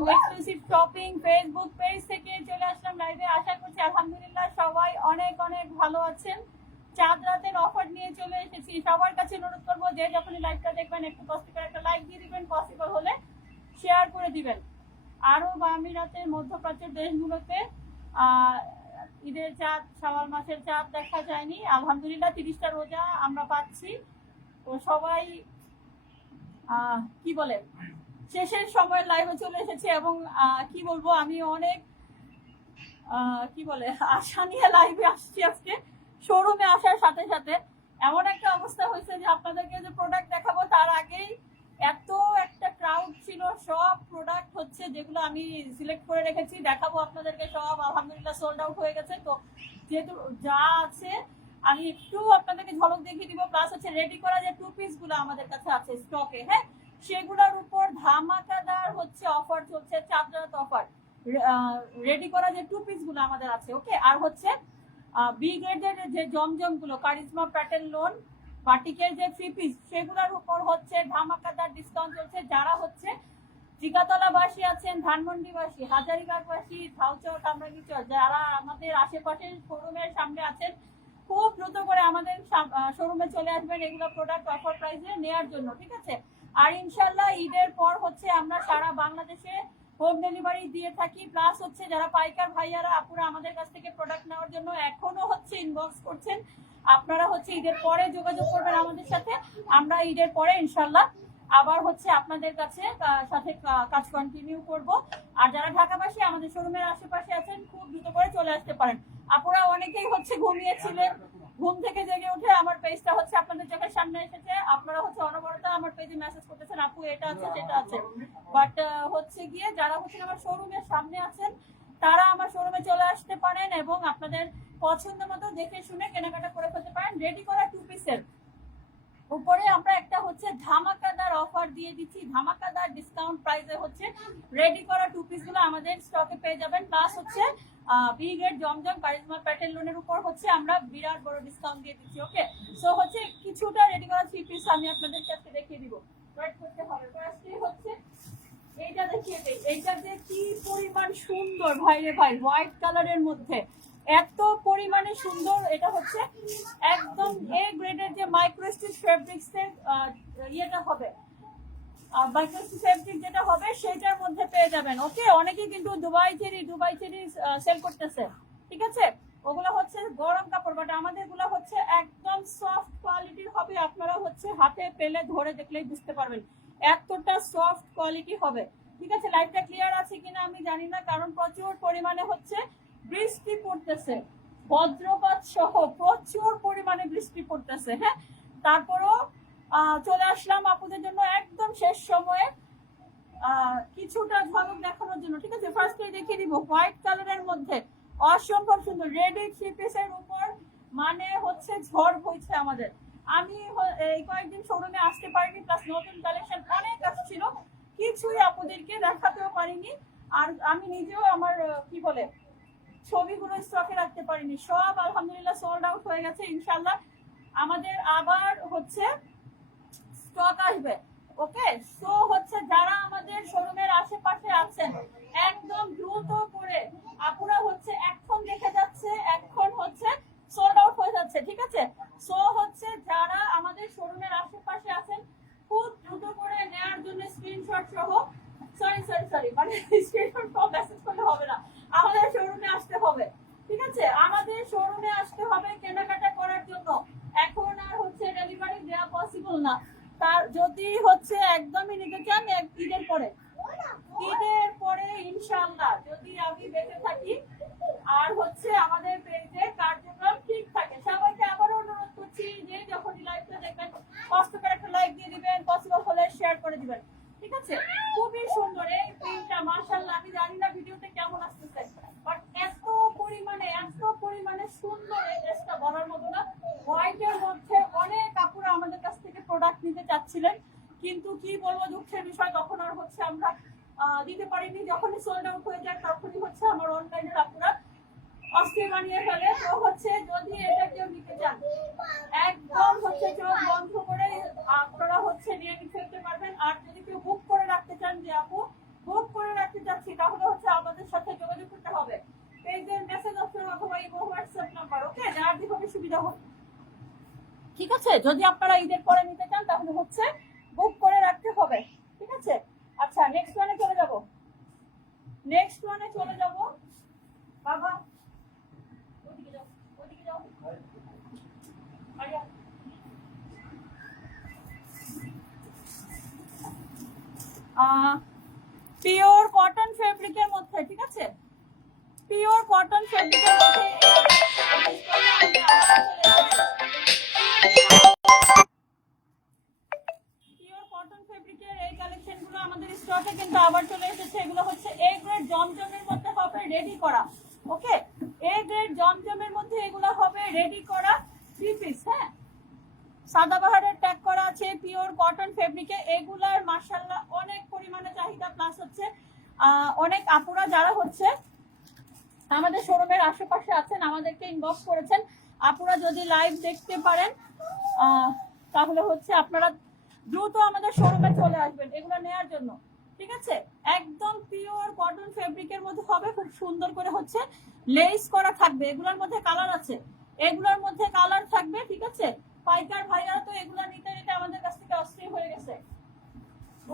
এবং exclusive shopping Facebook page থেকে চলে আসলাম লাইভে। আশা করছি আলহামদুলিল্লাহ সবাই অনেক অনেক ভালো আছেন। চাঁদ রাতের অফার নিয়ে চলে এসেছি। সবার কাছে অনুরোধ করবো যে যখনই লাইভটা দেখবেন একটু কষ্ট করে একটা লাইক দিয়ে দিবেন, পসিবল হলে শেয়ার করে দিবেন। আরব আমিরাতের মধ্যপ্রাচ্যের দেশগুলোতে ঈদের চাঁদ, শাওয়াল মাসের চাঁদ দেখা যায়নি। আলহামদুলিল্লাহ 30টা রোজা আমরা পাচ্ছি। তো সবাই কি বলে শেষের সময় লাইভে চলে এসেছে এবং কি বলবো আমি অনেক কি বলে আশা নিয়ে লাইভে আসছি। আজকে শোরুমে আসার সাথে সাথে এমন একটা অবস্থা হয়েছে যে আপনাদেরকে যে প্রোডাক্ট দেখাবো তার আগেই এত একটা ক্রাউড ছিল। সব প্রোডাক্ট হচ্ছে যেগুলো আমি সিলেক্ট করে রেখেছি দেখাবো আপনাদেরকে, সব আলহামদুলিল্লাহ সোল্ড আউট হয়ে গেছে। তো যেহেতু যা আছে আমি একটু আপনাদেরকে ঝলক দেখিয়ে দিব। প্লাস হচ্ছে রেডি করা যে টু পিস গুলো আমাদের কাছে আছে স্টকে, হ্যাঁ, সেগুলোর উপর ধামাকাদার হচ্ছে অফার চলছে, চাঁদ রাত অফার। রেডি করা যে টু পিস গুলো আমাদের আছে, ওকে। আর হচ্ছে বি গ্রেডের যে জমজম গুলো, কারিজমা প্যাটার্ন লোন বাটিকের যে থ্রি পিস, সেগুলোর উপর হচ্ছে ধামাকাদার ডিসকাউন্ট চলছে। যারা হচ্ছে জিগাতলাবাসী আছেন, ধানমন্ডিবাসী, হাজারিবাগবাসী, ঝাউচর, কামরাঙ্গীচর, যারা আমাদের আশেপাশের শোরুমের সামনে আছেন, খুব দ্রুত করে আমাদের শোরুমে চলে আসবেন এগুলো প্রোডাক্ট অফার প্রাইসে নেওয়ার জন্য, ঠিক আছে। আর ইনশাল্লাহ ঈদের পর হচ্ছে আমরা সারা বাংলাদেশে হোম ডেলিভারি দিয়ে থাকি। প্লাস হচ্ছে যারা পাইকার ভাইয়ারা আপুরা আমাদের কাছ থেকে প্রোডাক্ট নেওয়ার জন্য এখনো হচ্ছে ইনবক্স করছেন, আপনারা হচ্ছে ঈদের পরে যোগাযোগ করবেন আমাদের সাথে। আমরা ঈদের পরে ইনশাল্লাহ আবার হচ্ছে আপনাদের কাছে সাথে কাজ কন্টিনিউ করব। আর যারা ঢাকাবাসী আমাদের শোরুমের আশেপাশে আছেন খুব দ্রুত করে চলে আসতে পারেন। আপুরা অনেকেই হচ্ছে ঘুমিয়েছিলেন, ঘুম থেকে জেগে উঠে আমার পেজটা হচ্ছে আপনাদের চোখের সামনে এসেছে। আপনারা হচ্ছে অনবরত আমার পেজে মেসেজ করতেছেন, আপু এটা আছে সেটা আছে। বাট হচ্ছে গিয়ে যারা হচ্ছে আমার শোরুমের সামনে আছেন তারা আমার শোরুমে চলে আসতে পারেন এবং আপনাদের পছন্দ মতো দেখে শুনে কেনাকাটা করে ফেলতে পারেন। রেডি করা টু পিসের উপরে আমরা একটা হচ্ছে ধামাকাদার অফার দিয়ে দিচ্ছি, ধামাকাদার ডিসকাউন্ট প্রাইসে হচ্ছে রেডি করা টু পিস গুলো আমাদের স্টকে পেয়ে যাবেন। প্লাস হচ্ছে বি গ্রেড জমজম কারিজমা প্যাটার্ন লোনের উপর হচ্ছে আমরা বিরাট বড় ডিসকাউন্ট দিয়ে দিচ্ছি, ওকে। সো হচ্ছে কিছুটা রেডি করা থ্রি পিস আমি আপনাদেরকে আজকে দেখিয়ে দিব। ওয়েট করতে হবে। ফার্স্টে হচ্ছে এইটা দেখিয়ে দেই। এইটা যে কি পরিমাণ সুন্দর ভাই রে ভাই, হোয়াইট কালারের মধ্যে এত পরিমাণে সুন্দর। এটা হচ্ছে একদম এ গ্রেডের যে মাইক্রোস্টিচ ফেব্রিক্স এর ইয়েটা হবে, মাইক্রোস্টিচ ফেব্রিক যেটা হবে সেটার মধ্যে পেয়ে যাবেন, ওকে। অনেকেই কিন্তু দুবাই চেরি সেল করতেছে, ঠিক আছে। ওগুলো হচ্ছে গরম কাপড়, বাট আমাদের গুলো হচ্ছে একদম সফট কোয়ালিটির হবে। আপনারা হচ্ছে হাতে পেলে ধরে দেখলেই বুঝতে পারবেন এতটা সফট কোয়ালিটি হবে, ঠিক আছে। লাইটটা ক্লিয়ার আছে কিনা আমি জানি না, কারণ প্রচুর পরিমাণে হচ্ছে বৃষ্টি পড়তেছে, বজ্রপাত সহ প্রচুর পরিমাণে বৃষ্টি পড়তেছে, হ্যাঁ। তারপরও চলে আসলাম আপুদের জন্য একদম শেষ সময়ে কিছুটা ঝলক দেখানোর জন্য, ঠিক আছে। ফার্স্টে দেখিয়ে দিব হোয়াইট কালারের মধ্যে অসম্ভব সুন্দর রেডি থ্রি পিসের উপর, মানে হচ্ছে ঝড় হয়েছে আমাদের। আমি এই কয়েকদিন শোরুমে আসতে পারিনি, প্লাস নতুন কালেকশন অনেক আসছিল, কিছুই আপুদেরকে দেখাতেও পারিনি। আর আমি নিজেও আমার কি বলে ছবিগুলো স্টকে রাখতে পারিনি, সব আলহামদুলিল্লাহ সোল্ড আউট হয়ে গেছে। ইনশাল্লাহ আমাদের আবার হচ্ছে স্টক আসবে, ওকে। সো হচ্ছে যারা আমাদের শোরুমের আশেপাশে আছেন একদম দ্রুত করে আপুরা হচ্ছে এখন দেখে যাচ্ছে, এখন হচ্ছে সোল্ড আউট হয়ে যাচ্ছে, ঠিক আছে। সো হচ্ছে যারা আমাদের শোরুমের আশেপাশে আছেন খুব দ্রুত করে নেওয়ার জন্য স্ক্রিনশট সহ সরি মানে স্ক্রিনশট সহ মেসেজ করলে হবে না, আমাদের শোরুমে আসতে হবে, ঠিক আছে। আমাদের শোরুমে আসতে হবে কেনাকাটা করার জন্য। এখন আর হচ্ছে ডেলিভারি দেওয়া পসিবল না, তার যদি হচ্ছে একদমই নিতে চান ঈদের পরে ইনশাআল্লাহ যদি আমি বেঁচে থাকি আর হচ্ছে আমাদের পেজে কার্যক্রম ঠিক থাকে। সবাইকে আবারও অনুরোধ করছি যে যখনই লাইভটা দেখবেন কষ্ট করে একটা লাইক দিয়ে দিবেন, পসিবল হলে শেয়ার করে দিবেন, ঠিক আছে। খুবই সুন্দর এই প্রিন্টটা, মাশাআল্লাহ। আমি জানি না ভিডিওতে কেমন আসতেছে, বাট এত পরিমাণে সুন্দর এই ড্রেসটা বলার মতো না। হোয়াইটের মধ্যে অনেক কাপড় আমাদের কাছ থেকে প্রোডাক্ট নিতে চাচ্ছিলেন, কিন্তু কি বলবো দুঃখের বিষয় তখন আর হচ্ছে আমরা দিতে পারিনি। যখনই সোল্ড আউট হয়ে যায় তখনই হচ্ছে আমার অনলাইনের আপুরা অস্থির বানিয়ে ফেলে। তো হচ্ছে যদি এটা কেউ নিতে চান একদম হচ্ছে চোখ বন্ধ করে আপনারা হচ্ছে নিয়ে ফেলতে পারবেন। আর যদি কেউ বুক করে রাখতে চান যে আপু বুক করে রাখতে চান অসুবিধা হয়, ঠিক আছে। যদি আপনারা ঈদের পরে নিতে চান তাহলে হচ্ছে বুক করে রাখতে হবে, ঠিক আছে। আচ্ছা নেক্সট ওয়ানে চলে যাব, বাবা ওদিকে যাও, পিওর কটন ফেব্রিকের মধ্যে, ঠিক আছে, পিওর কটন ফেব্রিকের মধ্যে এই কালেকশনগুলো আমাদের স্টকে কিন্তু আবার চলে এসেছে। এগুলো হচ্ছে এ গ্রেড জমজমের মধ্যে হবে রেডি করা, ওকে, এ গ্রেড জমজমের মধ্যে এগুলো হবে রেডি করা 3 পিস। হ্যাঁ, সাদাবাহারের ট্যাগ করা আছে, পিওর কটন ফেব্রিকে। এগুলার মাশাআল্লাহ অনেক পরিমাণে চাহিদা, প্লাস হচ্ছে অনেক আপুরা যারা হচ্ছে আমাদের শোরুমের আশেপাশে আছেন আমাদেরকে ইনবক্স করেছেন। আপুরা যদি লাইভ দেখতে পারেন তাহলে হচ্ছে আপনারা দ্রুত আমাদের শোরুমে চলে আসবেন এগুলো নেওয়ার জন্য, ঠিক আছে। একদম পিওর কটন ফেব্রিকের মধ্যে হবে, খুব সুন্দর করে হচ্ছে লেস করা থাকবে। এগুলোর মধ্যে কালার আছে, এগুলোর মধ্যে কালার থাকবে, ঠিক আছে। পাইকার ভাইয়ারা তো এগুলো নিতে নিতে আমাদের কাছ থেকে অস্থির হয়ে গেছে,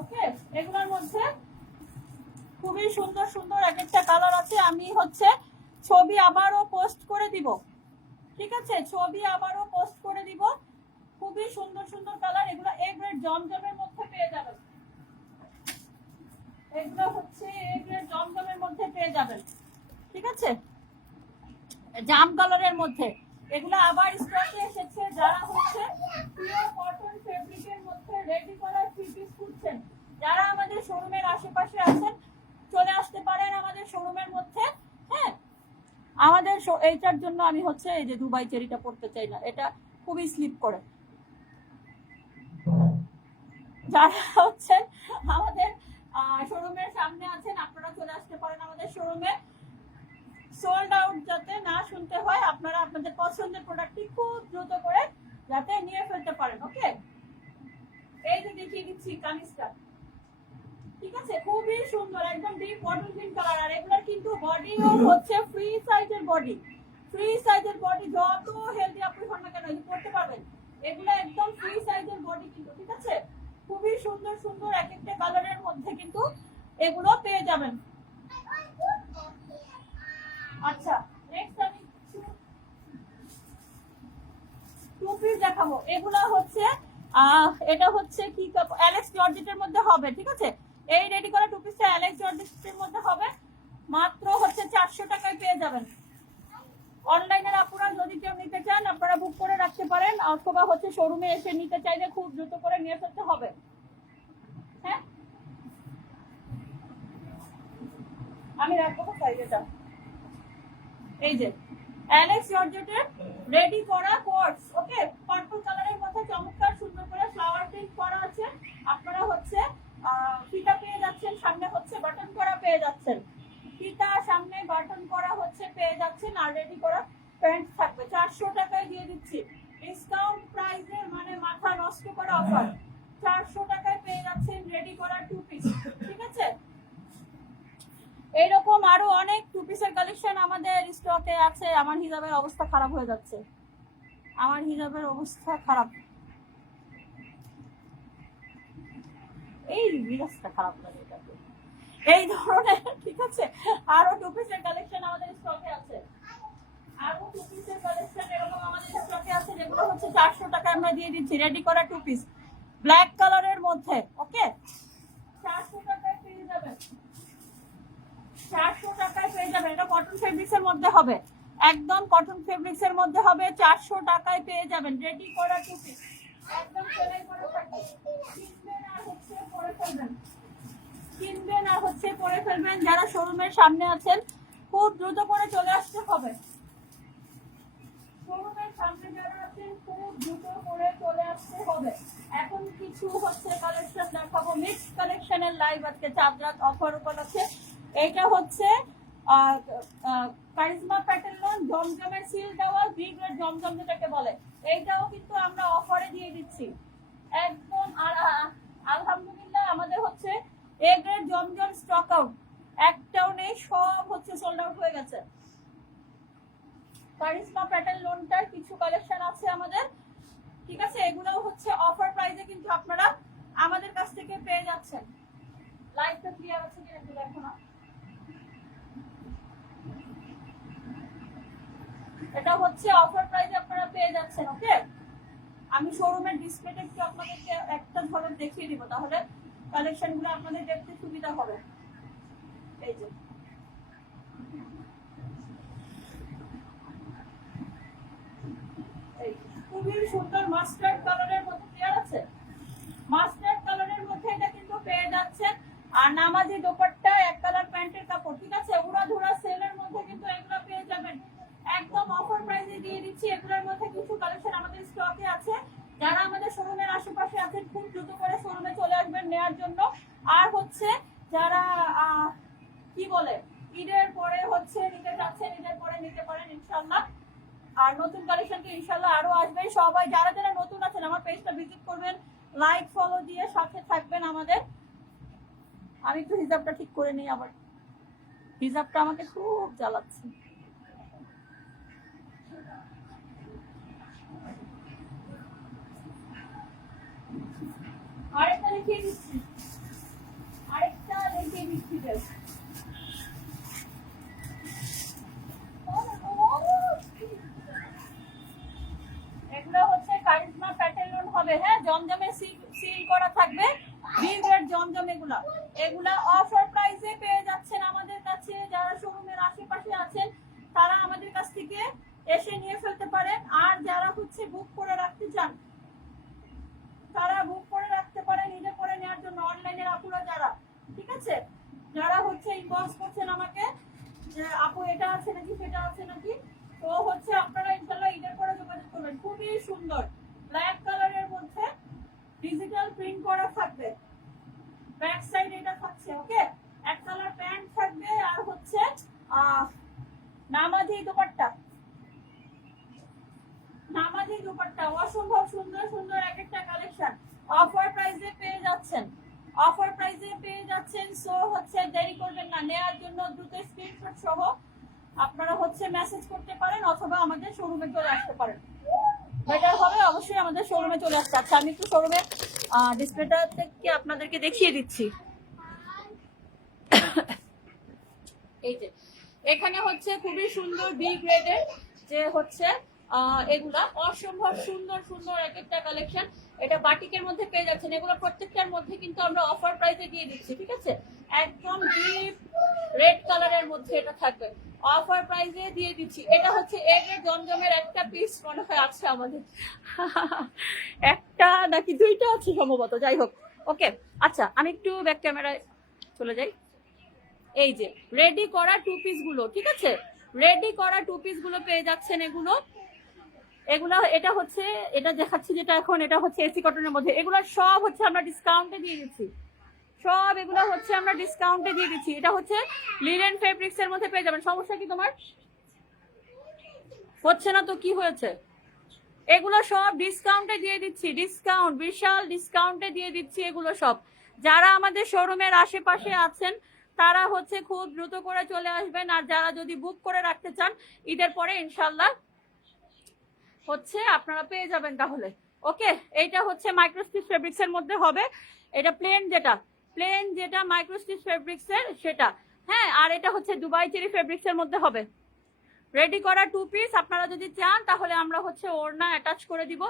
ওকে। এগুলোর মধ্যে খুবই সুন্দর সুন্দর এক একটা কালার আছে। আমি হচ্ছে ছবি আবারও পোস্ট করে দিব, ঠিক আছে, ছবি আবারও পোস্ট করে দিব। খুবই সুন্দর সুন্দর কালার, এগুলো এ গ্রেড জমজমের মধ্যে পেয়ে যাবেন, এগুলো হচ্ছে এ গ্রেড জমজমের মধ্যে পেয়ে যাবেন, ঠিক আছে, জাম কালারের মধ্যে। এগুলো আবার স্টকে এসেছে। যারা হচ্ছে পিওর কটন ফেব্রিকের মধ্যে রেডি করা 3 পিস খুঁজছেন, যারা আমাদের শোরুমের আশেপাশে আছেন চলে আসতে পারেন আমাদের শোরুমের মধ্যে। হ্যাঁ, আমাদের এইটার জন্য আমি হচ্ছে এই যে দুবাই চেরিটা পড়তে চাই না, এটা খুবই স্লিপ করে। যারা হচ্ছে আমাদের শোরুমের সামনে আছেন আপনারা চলে আসতে পারেন আমাদের শোরুমে। সোল্ড আউট যাতে না শুনতে হয়, আপনারা আপনাদের পছন্দের প্রোডাক্টটি খুব দ্রুত করে যাতে নিয়ে ফেলতে পারেন, ওকে। এই যে দেখিয়ে দিচ্ছি কামিজটা, ঠিক আছে, খুবই সুন্দর, একদম ডিপ বটল গ্রিন কালার। আর এগুলোর কিন্তু বডিও হচ্ছে ফ্রি সাইজের বডি, ফ্রি সাইজের বডি। যত হেলদি আপনি হন না কেন পড়তে পারবেন, এগুলো একদম ফ্রি সাইজের বডি কিন্তু, ঠিক আছে। খুবই সুন্দর সুন্দর এক একটা কালারের মধ্যে কিন্তু এগুলো পেয়ে যাবেন। আচ্ছা নেক্সট আমি 2 পিস দেখাবো। এগুলা হচ্ছে এটা হচ্ছে কি অ্যালেক্স জর্জেটের মধ্যে হবে, ঠিক আছে। এই রেডি করা 2 পিসটা অ্যালেক্স জর্জেটের মধ্যে হবে, মাত্র হচ্ছে 400 টাকায় পেয়ে যাবেন। অনলাইনের আপনারা যদি কেউ নিতে চান আপনারা বুক করে রাখতে পারেন, অথবা হচ্ছে শোরুমে এসে নিতে চাইলে খুব দ্রুত করে নিয়ে ফেলতে হবে। হ্যাঁ, আমি রাখবো কোথায় এটা, এই যে অ্যালেক্স জর্জেটের রেডি করা কোটস, ওকে, পার্পল কালারের মধ্যে চমৎকার সুন্দর করে ফ্লাওয়ার প্রিন্ট করা আছে। আপনারা হচ্ছে ফিতা পেয়ে যাচ্ছেন, সামনে হচ্ছে বাটন করা পেয়ে যাচ্ছেন, ফিতা সামনে বাটন করা হচ্ছে পেয়ে যাচ্ছেন, আর রেডি করা প্যান্ট থাকবে। 400 টাকায় দিয়ে দিচ্ছি, ডিসকাউন্ট প্রাইসে, মানে মাথা নষ্ট করা অফার। 400 টাকায় পেয়ে যাচ্ছেন রেডি করা 2 পিস, ঠিক আছে। এইরকম আরো অনেক 2 পিসের কালেকশন আমাদের স্টকে আছে। আমার হিজাবের অবস্থা খারাপ হয়ে যাচ্ছে, আমার হিজাবের অবস্থা খারাপ, এই বিরাজটা খারাপ লাগে এটাকে, এই ধরনের, ঠিক আছে। আরো 2 পিসের কালেকশন আমাদের স্টকে আছে, আরো 2 পিসের কালেকশন এরকম আমাদের স্টকে আছে, যেগুলো হচ্ছে 400 টাকা আমরা দিয়ে দিচ্ছি রেডি করা 2 পিস ব্ল্যাক কালারের মধ্যে, ওকে। 400 টাকায় পেয়ে যাবেন, 400 টাকায় পেয়ে যাবেন। এটা কটন ফেব্রিক্স এর মধ্যে হবে, একদম কটন ফেব্রিক্স এর মধ্যে হবে, 400 টাকায় পেয়ে যাবেন রেডি করা 2 পিস, একদম সেলাই করা থাকবে। কিনবেন আর হচ্ছে পরে ফেলবেন, কিনবেন আর হচ্ছে পরে ফেলবেন। যারা শোরুমের সামনে আছেন খুব দ্রুত করে চলে আসতে হবে, শোরুমের সামনে যারা আছেন খুব দ্রুত করে চলে আসতে হবে। এখন কিছু হচ্ছে কালেকশন দেখাবো, মিক্স কালেকশনের লাইভ আজকে চাঁদ রাত অফার উপলক্ষে। এটা হচ্ছে কারিজমা প্যাটার্ন জমজমের সিল দেওয়া বি গ্রেড জমজম যেটাকে বলে, এইটাও কিন্তু আমরা অফারে দিয়ে দিচ্ছি একদম। আর আলহামদুলিল্লাহ আমাদের হচ্ছে A grade Zamzam stock out একটাও নেই, সব হচ্ছে সোল্ড আউট হয়ে গেছে। কারিজমা প্যাটার্ন লোনটার কিছু কালেকশন আছে আমাদের, ঠিক আছে। এগুলো হচ্ছে অফার প্রাইসে কিন্তু আপনারা আমাদের কাছ থেকে পেয়ে যাচ্ছেন। লাইভটা ক্লিয়ার আছে কিনা একটু দেখো না। এটা হচ্ছে অফার প্রাইসে আপনারা পেয়ে যাচ্ছেন। ওকে, আমি শোরুমের ডিসপ্লেটা একটু আপনাদেরকে একটা ঝলক দেখিয়ে দিব, তাহলে কালেকশনগুলো আপনাদের দেখতে সুবিধা হবে। এই যে খুবই সুন্দর মাস্টার্ড কালারের মধ্যে, ক্লিয়ার আছে, মাস্টার্ড কালারের মধ্যে এটা কিন্তু পেয়ে যাচ্ছেন। আর নামাজি দোপাট্টা, এক কালার প্যান্টের কাপড়, ঠিক আছে। উড়াধুরা সেলের মধ্যে কিন্তু এগুলো পেয়ে যাবেন, একদম অফার প্রাইসে দিয়ে দিচ্ছি। এগুলোর মধ্যে কিছু কালেকশন আমাদের স্টকে আছে। যারা আমাদের শোরুমের আশেপাশে আছেন খুব দ্রুত করে শোরুমে চলে আসবেন নেওয়ার জন্য। আর হচ্ছে যারা কি বলে ঈদের পরে হচ্ছে নিতে যাচ্ছেন, ঈদের পরে নিতে পারেন ইনশাল্লাহ। আর নতুন কালেকশন কি ইনশাল্লাহ আরো আসবে। সবাই যারা যারা নতুন আছেন আমার পেজটা ভিজিট করবেন, লাইক ফলো দিয়ে সাথে থাকবেন আমাদের। আমি একটু হিজাবটা ঠিক করে নিই, আবার হিজাবটা আমাকে খুব জ্বালাচ্ছে। আরেকটা লিখিয়ে দিচ্ছি, আরেকটা লিখিয়ে দিচ্ছি। এগুলো হচ্ছে কারিজমা প্যাটার্ন হবে, হ্যাঁ, জমজমে সিল করা থাকবে, বিগ রেড জমজম। এগুলা অফার প্রাইসে পেয়ে যাচ্ছেন আমাদের কাছে। যারা শোরুমের আশেপাশে আছেন তারা আমাদের কাছ থেকে এসে নিয়ে ফেলতে পারেন। আর যারা হচ্ছে বুক করে রাখতে চান তারা বুক করে রাখতে পারেন ঈদের পরে নেওয়ার জন্য, অনলাইনের আপুরা যারা, ঠিক আছে। যারা হচ্ছে ইনবক্স করছেন আমাকে যে আপু এটা আছে নাকি সেটা আছে নাকি, তো হচ্ছে আপনারা ইনশাআল্লাহ ঈদের পরে যোগাযোগ করবেন। খুবই সুন্দর ব্ল্যাক কালারের মধ্যে ডিজিটাল প্রিন্ট করা থাকবে, ব্যাক সাইড এটা থাকছে। ওকে, এক কালার প্যান্ট থাকবে আর হচ্ছে নামাজি দোপাট্টা, নামাজি দোপাট্টা। অসম্ভব সুন্দর সুন্দর এক একটা কালেকশন অফার প্রাইসে পেয়ে যাচ্ছেন, অফার প্রাইসে পেয়ে যাচ্ছেন। সো হচ্ছে দেরি করবেন না, নেওয়ার জন্য দ্রুত স্ক্রিনশট সহ আপনারা হচ্ছে মেসেজ করতে পারেন অথবা আমাদের শোরুমে চলে আসতে পারেন। বেটার হবে অবশ্যই আমাদের শোরুমে চলে আসতে। আচ্ছা, আমি একটু শোরুমের ডিসপ্লেটা থেকে আপনাদেরকে দেখিয়ে দিচ্ছি। এই যে এখানে হচ্ছে খুবই সুন্দর বি গ্রেডের যে হচ্ছে এগুলা অসম্ভব সুন্দর সুন্দর এক একটা কালেকশন। এটা বাটিকের মধ্যে পেয়ে যাচ্ছেন। এগুলো প্রত্যেকটার মধ্যে কিন্তু আমরা অফার প্রাইসে দিয়ে দিচ্ছি, ঠিক আছে। একদম ডিপ রেড কালারের মধ্যে এটা থাকবে, অফার প্রাইসে দিয়ে দিচ্ছি। এটা হচ্ছে এর জমজমের একটা পিস মনে হয় আছে আমাদের, একটা নাকি দুইটা আছে সম্ভবত, যাই হোক। ওকে, আচ্ছা আমি একটু ব্যাক ক্যামেরায় চলে যাই। এই যে রেডি করা টু পিস গুলো, ঠিক আছে, রেডি করা টু পিস গুলো পেয়ে যাচ্ছেন। এগুলো এটা হচ্ছে, এটা দেখাচ্ছি যেটা এখন, এটা হচ্ছে এসি কটনের মধ্যে। এগুলো সব হচ্ছে আমরা ডিসকাউন্টে দিয়ে দিচ্ছি, সব এগুলো হচ্ছে আমরা ডিসকাউন্টে দিয়ে দিচ্ছি। এটা হচ্ছে লিনেন ফেব্রিক্স এর মধ্যে পেয়ে যাবেন। সমস্যা কি তোমার হচ্ছে না তো? কি হয়েছে? এগুলো সব ডিসকাউন্টে দিয়ে দিচ্ছি, ডিসকাউন্ট, বিশাল ডিসকাউন্টে দিয়ে দিচ্ছি এগুলো সব। যারা আমাদের শোরুমের আশেপাশে আছেন তারা হচ্ছে খুব দ্রুত করে চলে আসবেন। আর যারা যদি বুক করে রাখতে চান ঈদের পরে ইনশাল্লাহ হচ্ছে আপনারা পেয়ে যাবেন তাহলে। ওকে, এইটা হচ্ছে মাইক্রোস্টিচ ফেব্রিক্স এর মধ্যে হবে। এটা প্লেন যেটা মাইক্রোস্টিচ ফেব্রিক্স এর সেটা, হ্যাঁ। আর এটা হচ্ছে দুবাই চেরি ফেব্রিক্স এর মধ্যে হবে। রেডি করা টু পিস আপনারা যদি চান তাহলে আমরা হচ্ছে ওড়না অ্যাটাচ করে দিব,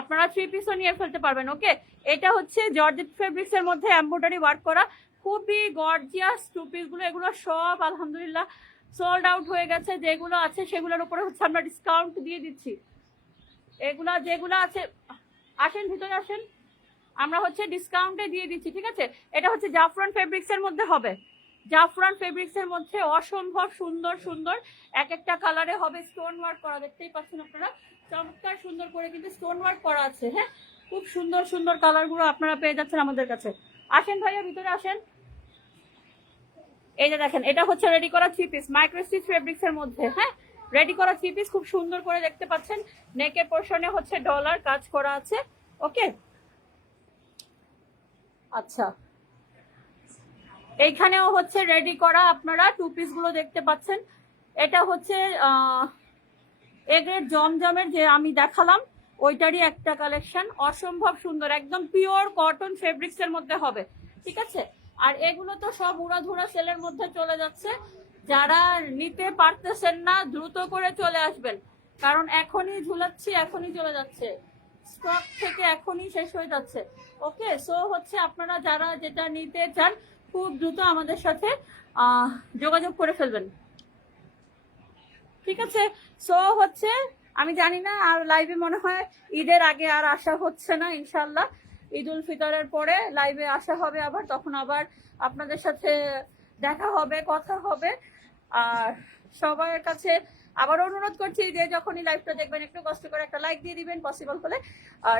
আপনারা থ্রি পিসও নিয়ে ফেলতে পারবেন। ওকে, এটা হচ্ছে জর্জেট ফেব্রিক্স এর মধ্যে এমব্রয়ডারি ওয়ার্ক করা খুবই গর্জিয়াস টু পিস গুলো। এগুলো সব আলহামদুলিল্লাহ সোল্ড আউট হয়ে গেছে। যেগুলো আছে সেগুলোর উপরে হচ্ছে আমরা ডিসকাউন্ট দিয়ে দিচ্ছি। এগুলা যেগুলো আছে, আসেন ভিতরে আসেন, আমরা হচ্ছে ডিসকাউন্টে দিয়ে দিচ্ছি, ঠিক আছে। এটা হচ্ছে জাফরান ফেব্রিক্স এর মধ্যে হবে, জাফরান ফেব্রিক্স এর মধ্যে অসম্ভব সুন্দর সুন্দর এক একটা কালারে হবে স্টোন ওয়ার্ক করা। দেখতেই পাচ্ছেন আপনারা, চমৎকার সুন্দর করে কিন্তু স্টোন ওয়ার্ক করা আছে, হ্যাঁ। খুব সুন্দর সুন্দর কালারগুলো আপনারা পেয়ে যাচ্ছেন আমাদের কাছে। আসেন ভাইয়া ভিতরে আসেন। এই যে দেখেন, এটা হচ্ছে রেডি করা থ্রি পিস মাইক্রোস্টিচ ফেব্রিক্স এর মধ্যে, হ্যাঁ। রেডি করা থ্রি পিস খুব সুন্দর করে দেখতে পাচ্ছেন। নেকের পোর্শনে হচ্ছে ডলার কাজ করা আছে। ওকে, আচ্ছা এইখানেও হচ্ছে রেডি করা আপনারা টু পিস গুলো দেখতে পাচ্ছেন। এটা হচ্ছে এ গ্রেড জমজমের যে আমি দেখালাম ওইটারই একটা কালেকশন, অসম্ভব সুন্দর, একদম পিওর কটন ফেব্রিক্স এর মধ্যে হবে, ঠিক আছে। আর এগুলো তো সব উড়াধুরা সেলের মধ্যে চলে যাচ্ছে, যারা নিতে পারতেছেন না দ্রুত করে চলে আসবেন, কারণ এখনই ঝুলাচ্ছি, এখনই চলে যাচ্ছে, স্টক থেকে এখনই শেষ হয়ে যাচ্ছে। ওকে, সো হচ্ছে আপনারা যারা যেটা নিতে চান খুব দ্রুত আমাদের সাথে যোগাযোগ করে ফেলবেন, ঠিক আছে। সো হচ্ছে আমি জানি না আর লাইভে মনে হয় ঈদের আগে আর আসা হচ্ছে না, ইনশাল্লাহ ঈদ উল ফিতরের পরে লাইভে আসা হবে আবার, তখন আবার আপনাদের সাথে দেখা হবে, কথা হবে। আর সবার কাছে আবার অনুরোধ করছি যে যখনই লাইভটা দেখবেন একটু কষ্ট করে একটা লাইক দিয়ে দিবেন, পসিবল হলে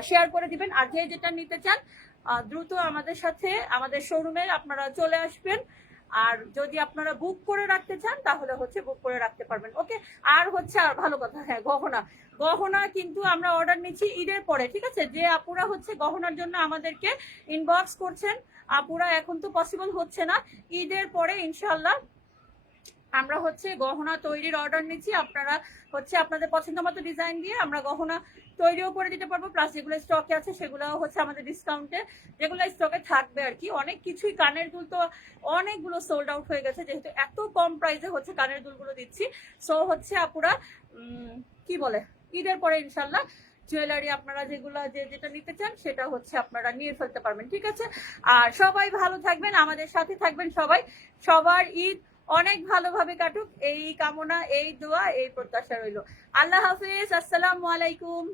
শেয়ার করে দিবেন। আর যে যেটা নিতে চান দ্রুত আমাদের সাথে আমাদের শোরুমে আপনারা চলে আসবেন। আর যদি আপনারা বুক করে রাখতে চান তাহলে হচ্ছে বুক করে রাখতে পারবেন। ওকে, আর হচ্ছে আর ভালো কথা, হ্যাঁ গহনা, গহনা কিন্তু আমরা অর্ডার নিচ্ছি ঈদের পরে, ঠিক আছে। যে আপুরা হচ্ছে গহনার জন্য আমাদেরকে ইনবক্স করছেন, আপুরা এখন তো পসিবল হচ্ছে না, ঈদের পরে ইনশাল্লাহ আমরা হচ্ছে গহনা তৈরির অর্ডার নিচ্ছি। আপনারা হচ্ছে আপনাদের পছন্দ মতো ডিজাইন দিয়ে আমরা গহনা তৈরিও করে দিতে পারবো, প্লাস যেগুলো স্টকে আছে সেগুলো হচ্ছে আমাদের ডিসকাউন্টে যেগুলো স্টকে থাকবে আর কি। অনেক কিছুই, কানের দুল তো অনেকগুলো সোল্ড আউট হয়ে গেছে, যেহেতু এত কম প্রাইসে হচ্ছে কানের দুলগুলো দিচ্ছি। সো হচ্ছে আপুরা কি বলে ঈদের পরে ইনশাল্লাহ জুয়েলারি আপনারা যেগুলো যেটা নিতে চান সেটা হচ্ছে আপনারা নিয়ে ফেলতে পারবেন, ঠিক আছে। আর সবাই ভালো থাকবেন, আমাদের সাথে থাকবেন সবাই, সবার ঈদ অনেক ভালোভাবে কাটুক এই কামনা, এই দোয়া, এই প্রত্যাশা রইল। আল্লাহ হাফিজ, আসসালামু আলাইকুম।